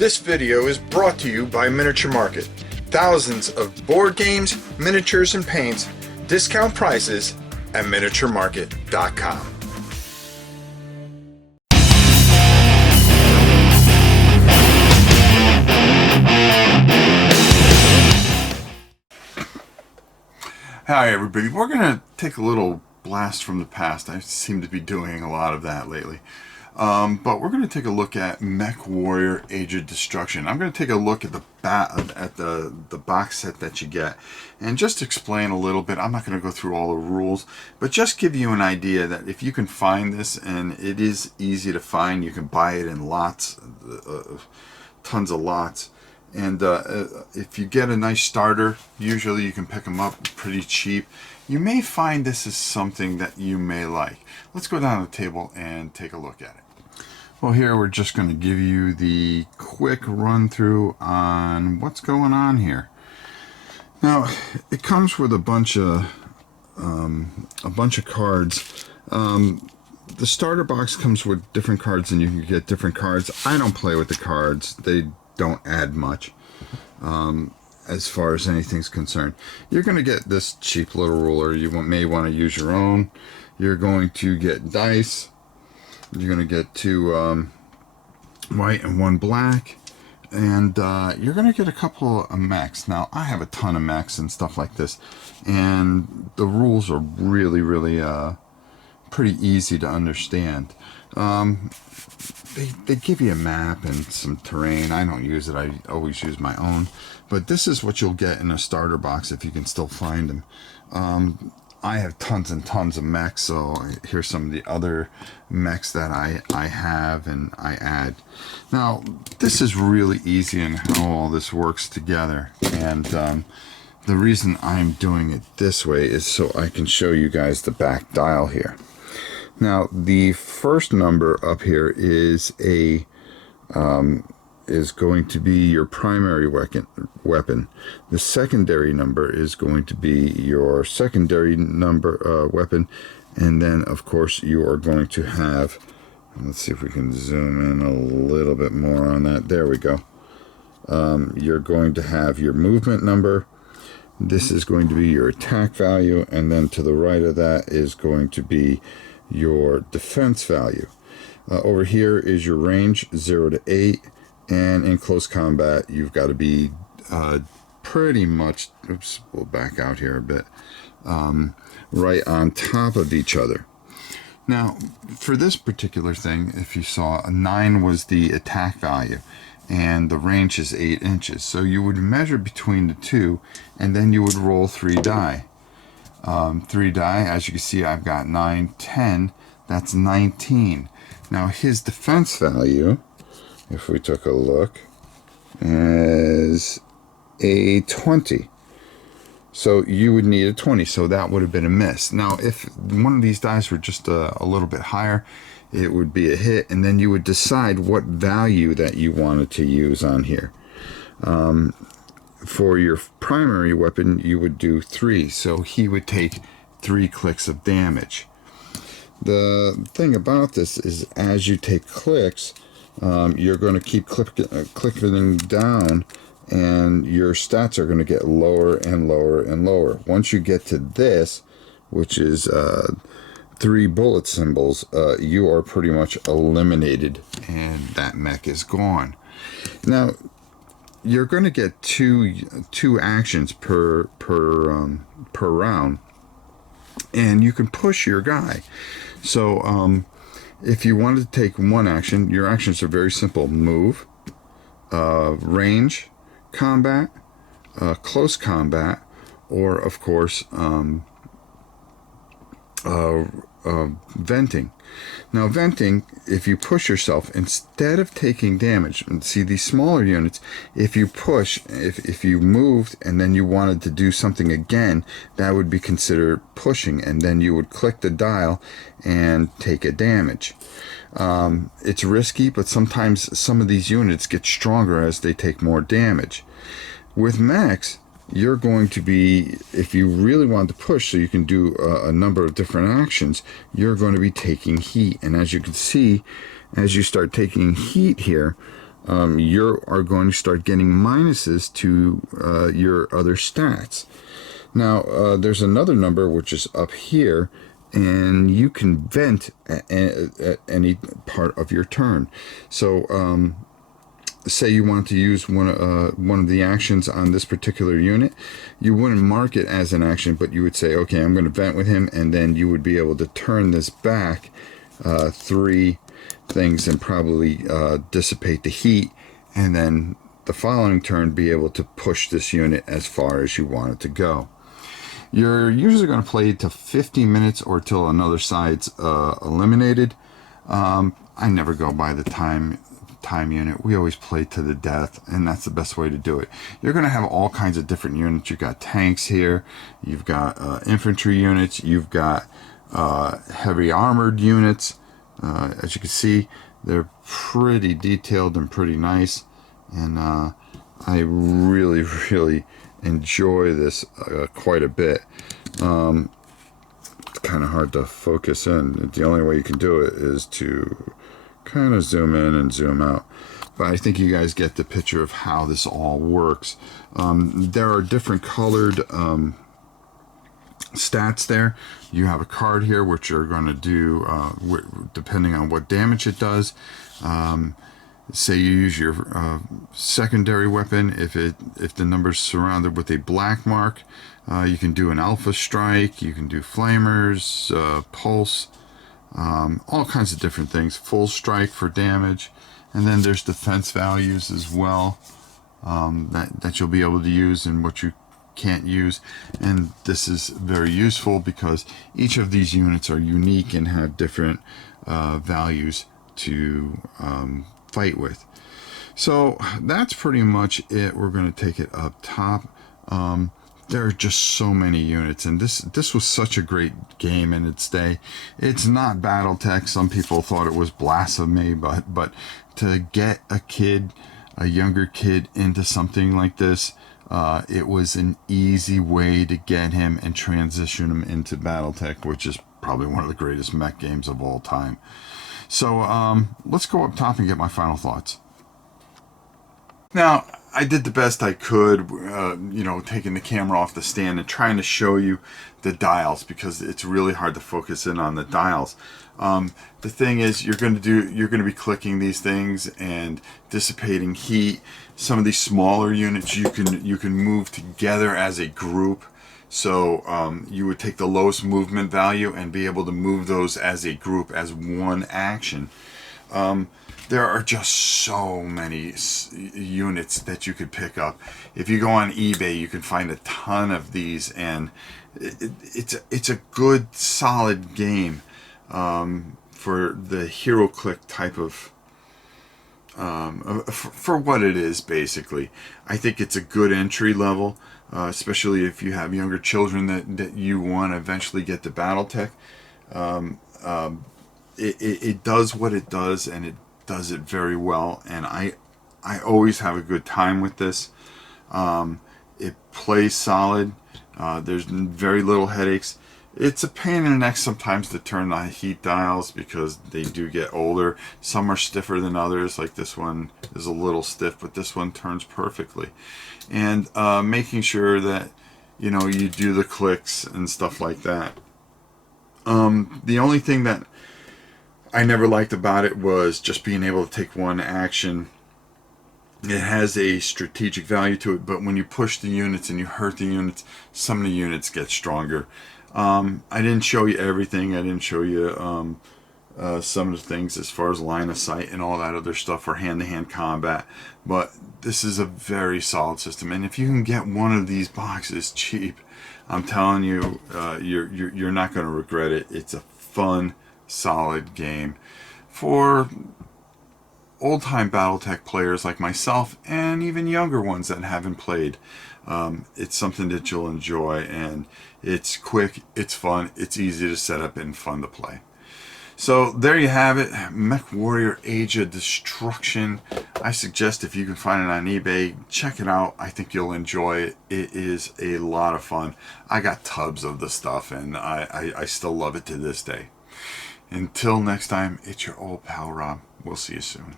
This video is brought to you by Miniature Market. Thousands of board games, miniatures, and paints, discount prices at miniaturemarket.com. Hi everybody, we're going to take a little blast from the past. I seem to be doing a lot of that lately. But we're going to take a look at Mechwarrior Age of Destruction. I'm going to take a look at the box set that you get and just explain a little bit. I'm not going to go through all the rules, but just give you an idea that if you can find this, and it is easy to find, you can buy it in lots, tons of lots. And if you get a nice starter, usually you can pick them up pretty cheap. You may find this is something that you may like. Let's go down to the table and take a look at it. Well, here we're just going to give you the quick run through on what's going on here. Now, it comes with a bunch of cards. The starter box comes with different cards, and you can get different cards. I don't play with the cards. They don't add much as far as anything's concerned. You're going to get this cheap little ruler. You may want to use your own. You're going to get dice. You're going to get two white and one black, and you're going to get a couple of mechs. Now, I have a ton of mechs and stuff like this, and the rules are really pretty easy to understand. They give you a map and some terrain. I don't use it. I always use my own. But this is what you'll get in a starter box if you can still find them. I have tons and tons of mechs, so here's some of the other mechs that I have and I add. Now, this is really easy in how all this works together. And the reason I'm doing it this way is so I can show you guys the back dial here. Now, the first number up here is going to be your primary weapon. The secondary number is going to be your secondary number weapon, and then of course you are going to have, let's see if we can zoom in a little bit more on that. There we go. You're going to have your movement number. This is going to be your attack value, and then to the right of that is going to be your defense value. Over here is your range, 0 to 8, and in close combat you've got to be pretty much, oops, we'll back out here a bit, right on top of each other. Now, for this particular thing, if you saw, a 9 was the attack value, and the range is 8 inches. So you would measure between the two, and then you would roll 3 die. 3 die, as you can see, I've got 9, 10, that's 19. Now his defense value, if we took a look, is a 20. So you would need a 20, so that would have been a miss. Now if one of these dice were just a little bit higher, it would be a hit, and then you would decide what value that you wanted to use on here. For your primary weapon, you would do 3, so he would take 3 clicks of damage. The thing about this is, as you take clicks, you're going to keep clicking down, and your stats are going to get lower and lower and lower. Once you get to this, which is 3 bullet symbols, you are pretty much eliminated, and that mech is gone. Now, you're going to get two actions per round, and you can push your guy. So if you wanted to take one action, your actions are very simple: move, range, combat, close combat, or of course venting. Now venting, if you push yourself, instead of taking damage, and see these smaller units, if you push, if you moved and then you wanted to do something again, that would be considered pushing, and then you would click the dial and take a damage. It's risky, but sometimes some of these units get stronger as they take more damage. With mechs, you're going to be, if you really want to push so you can do a number of different actions, you're going to be taking heat. And as you can see, as you start taking heat here, you are going to start getting minuses to your other stats. Now, there's another number which is up here, and you can vent at any part of your turn. So, say you want to use one of the actions on this particular unit, you wouldn't mark it as an action, but you would say, okay, I'm going to vent with him, and then you would be able to turn this back 3 things and probably dissipate the heat, and then the following turn be able to push this unit as far as you want it to go. You're usually going to play to 50 minutes or till another side's eliminated. I never go by the time unit. We always play to the death, and that's the best way to do it. You're going to have all kinds of different units. You've got tanks here, you've got infantry units, you've got heavy armored units. As you can see, they're pretty detailed and pretty nice, and I really enjoy this quite a bit. It's kind of hard to focus in. The only way you can do it is to kind of zoom in and zoom out, but I think you guys get the picture of how this all works. There are different colored stats there. You have a card here which you're going to do depending on what damage it does. Say you use your secondary weapon, if the number's surrounded with a black mark, you can do an alpha strike, you can do flamers, pulse, all kinds of different things. Full strike for damage, and then there's defense values as well that you'll be able to use and what you can't use. And this is very useful because each of these units are unique and have different values to fight with. So that's pretty much it. We're going to take it up top. There are just so many units, and this was such a great game in its day. It's not BattleTech. Some people thought it was blasphemy, but to get a younger kid into something like this, it was an easy way to get him and transition him into BattleTech, which is probably one of the greatest mech games of all time. So let's go up top and get my final thoughts. Now, I did the best I could, taking the camera off the stand and trying to show you the dials, because it's really hard to focus in on the dials. The thing is, you're going to be clicking these things and dissipating heat. Some of these smaller units you can move together as a group. So you would take the lowest movement value and be able to move those as a group as one action. There are just so many units that you could pick up. If you go on eBay, you can find a ton of these, and it's a good, solid game for the hero click type of for what it is. Basically, I think it's a good entry level, especially if you have younger children that you want to eventually get to BattleTech. It does what it does, and it does it very well, and I always have a good time with this. It plays solid. There's very little headaches. It's a pain in the neck sometimes to turn the heat dials because they do get older. Some are stiffer than others, like this one is a little stiff, but this one turns perfectly. And making sure that you do the clicks and stuff like that. The only thing that I never liked about it was just being able to take one action. It has a strategic value to it, but when you push the units and you hurt the units, some of the units get stronger. I didn't show you everything. I didn't show you some of the things as far as line of sight and all that other stuff for hand-to-hand combat, but this is a very solid system, and if you can get one of these boxes cheap, I'm telling you, you're not going to regret it. It's a fun, solid game for old-time BattleTech players like myself, and even younger ones that haven't played. It's something that you'll enjoy, and it's quick, it's fun, it's easy to set up, and fun to play. So there you have it, Mechwarrior Age of Destruction. I suggest if you can find it on eBay, check it out. I think you'll enjoy it. It is a lot of fun. I got tubs of the stuff, and I still love it to this day. Until next time, it's your old pal Rob. We'll see you soon.